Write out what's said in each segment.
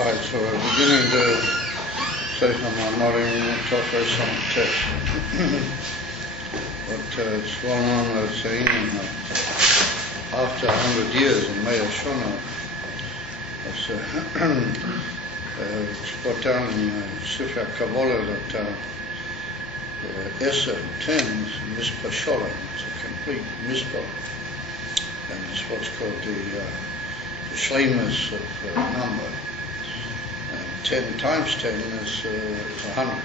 Right, so we're beginning the ZeHayom1 Tofres on test. But it's well known that saying after 100 years in May Shona, it's got down in Sifra Kabbalah that Eser, 10, is Mispah Sholem. It's a complete Mispah. And it's what's called the shlemus of number. And 10 times 10 is 100.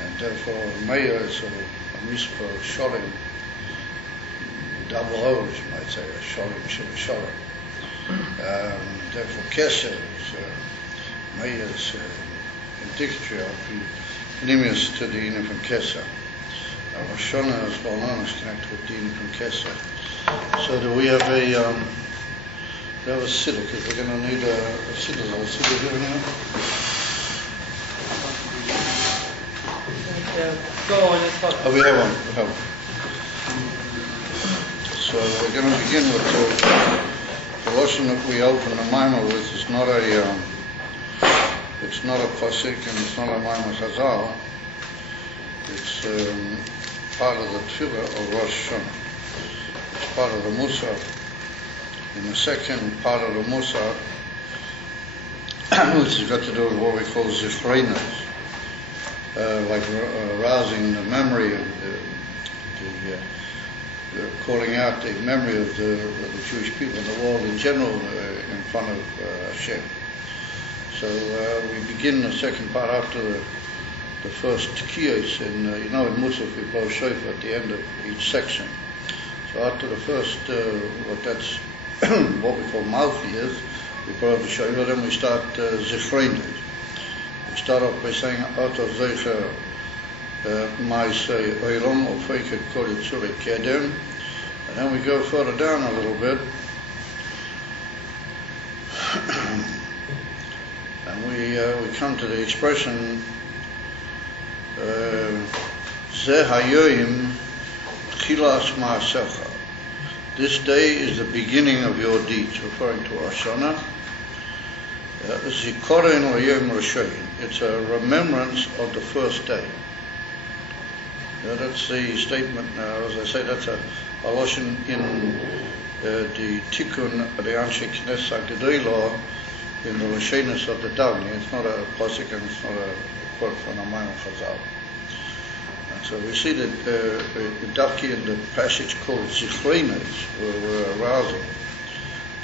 And therefore, Meir is a Mispah Sholem, double O's, you might say, a Sholem. Therefore, Kesser is Meir's indicator of the Pnimius to the Ina from Kesser. Rosh Hashanah is well known as connected with the Ina from Kesser. So do we have a siddur, because we're going to need a siddur. Is there a siddur here now? Go on, it's hot. Oh, we have one. We have one. So we're going to begin with the lesson that we open the Maimah with. It's not a pasuk and it's not a Maimah Chazal. It's part of the tefillah of Rosh Hashanah. It's part of the Musar. In the second part of the Musar, which has got to do with what we call zichreinos, like arousing the memory of the calling out the memory of the Jewish people in the world in general in front of Hashem. So we begin the second part after the first Tikiyos, and in Musaf we blow shofar at the end of each section. So after the first, what we call Malchi is, we blow the shofar, then we start zichreinos. We start off by saying, Ata Zecha Ma'aseh Olam Ofeiket Kol Yitzurei Kedem, and then we go further down a little bit, and we come to the expression ZeHayom1 Tchilas Ma'asecha. This day is the beginning of your deeds, referring to Rosh Hashanah. Zikoren L'Yom Rishon. It's a remembrance of the first day. That's the statement. As I say, that's a lashon in the Tikkun of the Anshe Knesset Gedolah in the Lashonos of the Davni. It's not a pasuk and it's not a quote from a Maimah Chazal. And so we see that Dafki in the passage called Zichreinos, where we're arousing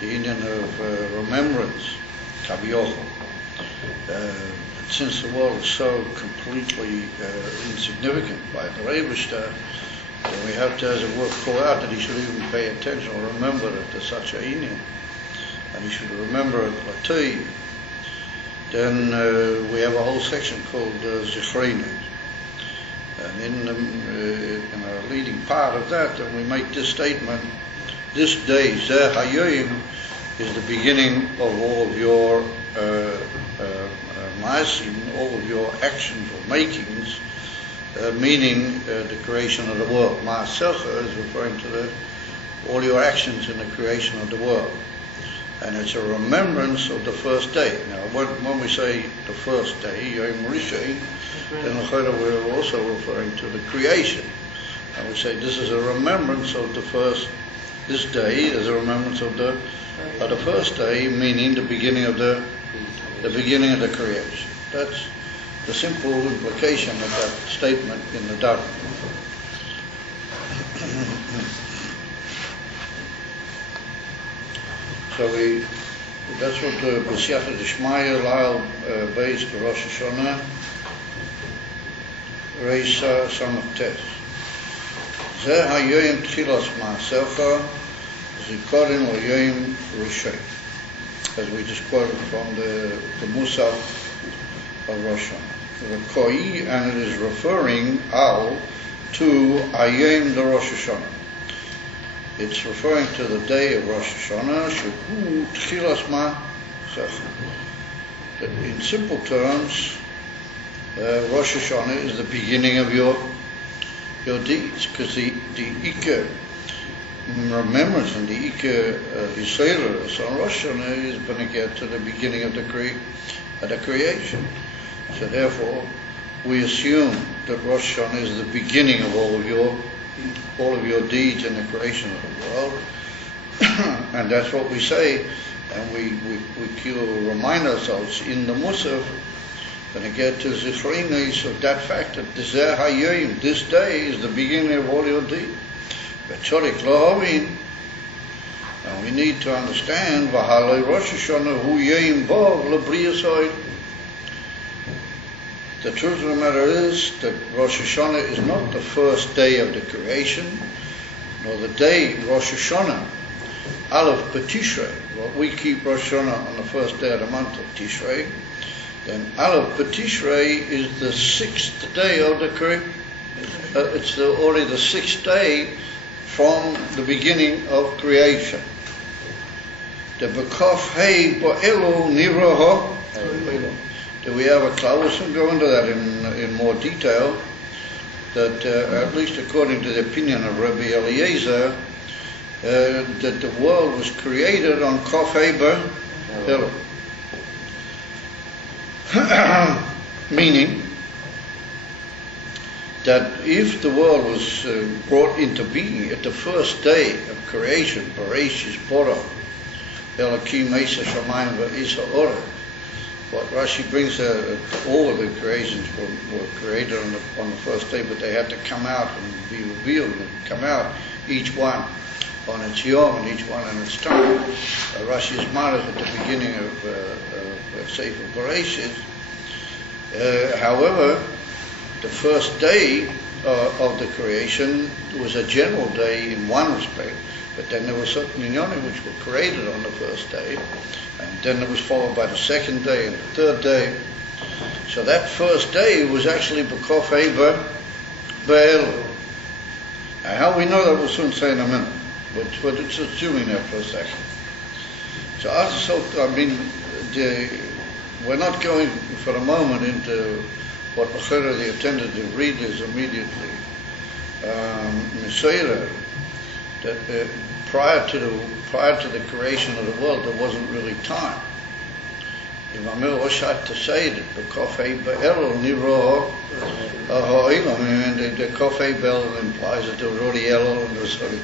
the union of remembrance, Kaviochel. Since the world is so completely insignificant by the Rebishter, then we have to, as it were, call out that he should even pay attention or remember that there's such a union. And he should remember it Latei. Then we have a whole section called Zichreinos. And in a leading part of that, and we make this statement, this day, ZeHayom, is the beginning of all of your ma'asim, all of your actions or makings, meaning the creation of the world. Ma'asecha is referring to all your actions in the creation of the world. And it's a remembrance of the first day. Now, when we say the first day, Yom Rishon, then we're also referring to the creation. And we say this is a remembrance of this day is a remembrance of the first day, meaning the beginning of the creation. That's the simple implication of that statement in the Daf. So that's what the B'siyata D'Shmaya La'al based Rosh Hashanah Reisa Samach Tes. ZeHayom Tchilas Ma'asecha Zikoren L'Yom Rishon. As we just quoted from the Musaf of Rosh Hashanah. The Koi, and it is referring to Ayom the Rosh Hashanah. It's referring to the day of Rosh Hashanah, Shehu Tchilas Ma'asecha. In simple terms, Rosh Hashanah is the beginning of your deeds, because the Ikar remembrance and the Ike Yisrael on Rosh Hashanah is going to get to the beginning of the creation. So therefore, we assume that Rosh Hashanah is the beginning of all of your deeds in the creation of the world, and that's what we say, and we remind ourselves in the Musaf, when we get to Zichrinis of that fact that ZeHayom1, this day is the beginning of all your deeds. And we need to understand V'haloi Rosh Hashanah hu yom bov lebriyasoi. The truth of the matter is that Rosh Hashanah is not the first day of the creation, nor the day Rosh Hashanah, Aleph B'Tishrei. What we keep Rosh Hashanah on the first day of the month of Tishrei, then Aleph B'Tishrei is the 6th day of the creation. It's already the 6th day from the beginning of creation. The B'Kaf Hei Bo'elu Nivraho. Do we have a clause and go into that in more detail? That at least according to the opinion of Rabbi Eliezer, that the world was created on Kaf Hei Bo'elu. Meaning that if the world was brought into being at the first day of creation, Bereshis Bora, Elokim Esa Shamayim V'Isa Ora, what Rashi brings, all of the creations were created on the first day, but they had to come out and be revealed and come out, each one on its yom and each one on its time. Rashi's Maras at the beginning of Sefer Bereshis. However, the first day of the creation was a general day in one respect, but then there were certain inyanim which were created on the first day, and then it was followed by the second day and the third day. So that first day was actually B'Kaf Hei Bo'elu. Now how we know that we'll soon say in a minute, but it's assuming that for a second. So we're not going for a moment into what the attentive readers immediately Messiah, that prior to the creation of the world there wasn't really time. If I'm to say that the Kaf Hei Bo'elu Nivro Ha'olam, the Kaf Hei Bo'elu implies that there was already Elul and there was already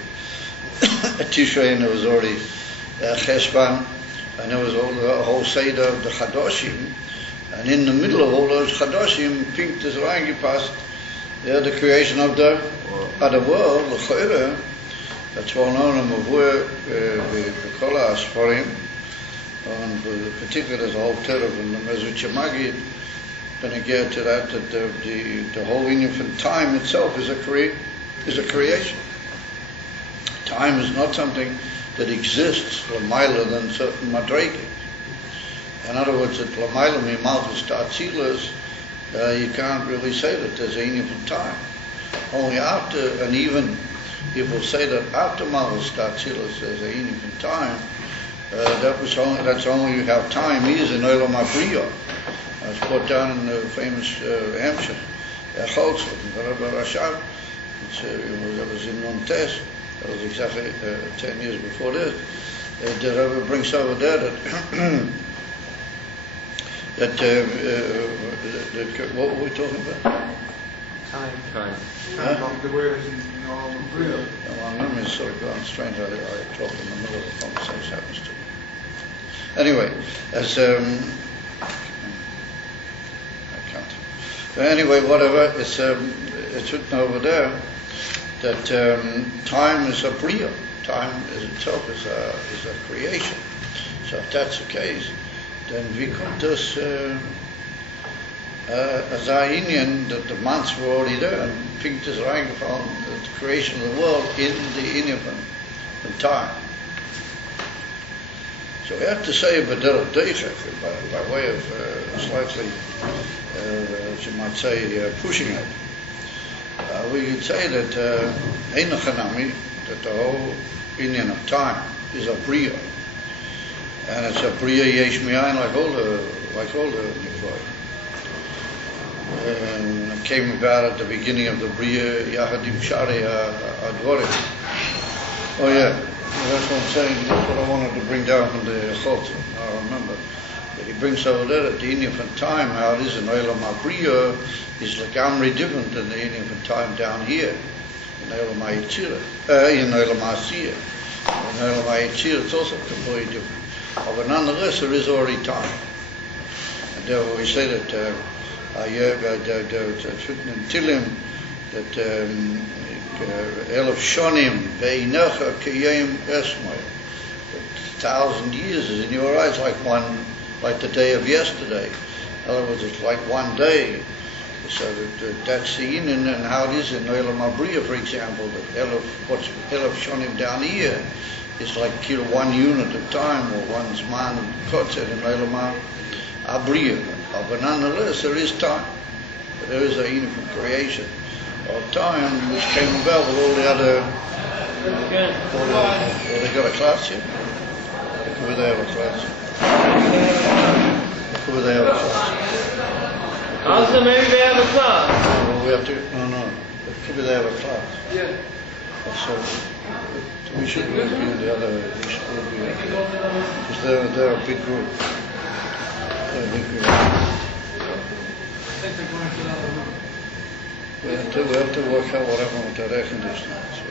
Tishrei and there was already Cheshvan, and there was all the whole Seder of the Chadoshim, and in the middle of all those Chadoshim, pink is reingepasst, the creation of the world, the that's well known in Mavur, the Kola Asfarim, and particularly there's a whole Teref in the Mezritcha Magid, when I get to that the whole infant time itself is a creation. Time is not something that exists l'mayla than certain madregis. In other words, at l'mayla mi malchus ta'atzilas, you can't really say that there's an infant time. Only after, and even if we'll say that after malchus ta'atzilas there's an infant time, that's only how time is in Olam HaBriya. It's put down in the famous Hampshire, Cholzot, in Rabbi Rashab. That was in Montes. That was exactly 10 years before this. The Rebbe brings over there that what were we talking about? Time. Huh? The words in all the real. My memory is sort of gone strange. I talk in the middle of the conversation, happens to me. Anyway, as I can't. But anyway, whatever, it's written over there that time is a bria. Time is itself is a creation. So if that's the case, then we could just as Indian that the months were already there and picked this rank from the creation of the world in the Indian time. So we have to say by way of slightly, as you might say, pushing it. We could say that that the whole Indian of time is a bria, and it's a bria yesh mi'ayin like all the mikvah. It came about at the beginning of the bria yahadim shari advarim. Oh yeah, that's what I'm saying. That's what I wanted to bring down from the Chotzer. I remember. But he brings over there that the Indian from time, how it is in Olam Abriya, is like Amri different than the Indian from time down here. In Olam Ha'Yitzira, in Olam Ha'Asiyah. In Olam Ha'Yitzira, it's also completely different. But nonetheless, there is already time. And therefore we say that Tilim, that Elef Shonim Ve'inacha K'yayim Esmai. 1,000 years is in your eyes like the day of yesterday. In other words, it's like one day. So that's the in and how it is in Olam Abriya, for example. That what's Elef Shonim down here is like 1 unit of time, or one Zman Kotzet in Olam Abriya. But nonetheless, there is time. There is a in from creation of time which came about with all the other. They got a class here? Could they have a class? Could they have a class? Also, maybe they have a class. Well, we have to. No. Could they have a class? Yeah. So we should really be in the other. We should really be because they're a big group. They're a big group. We have to work out what happened with that air conditioning. So,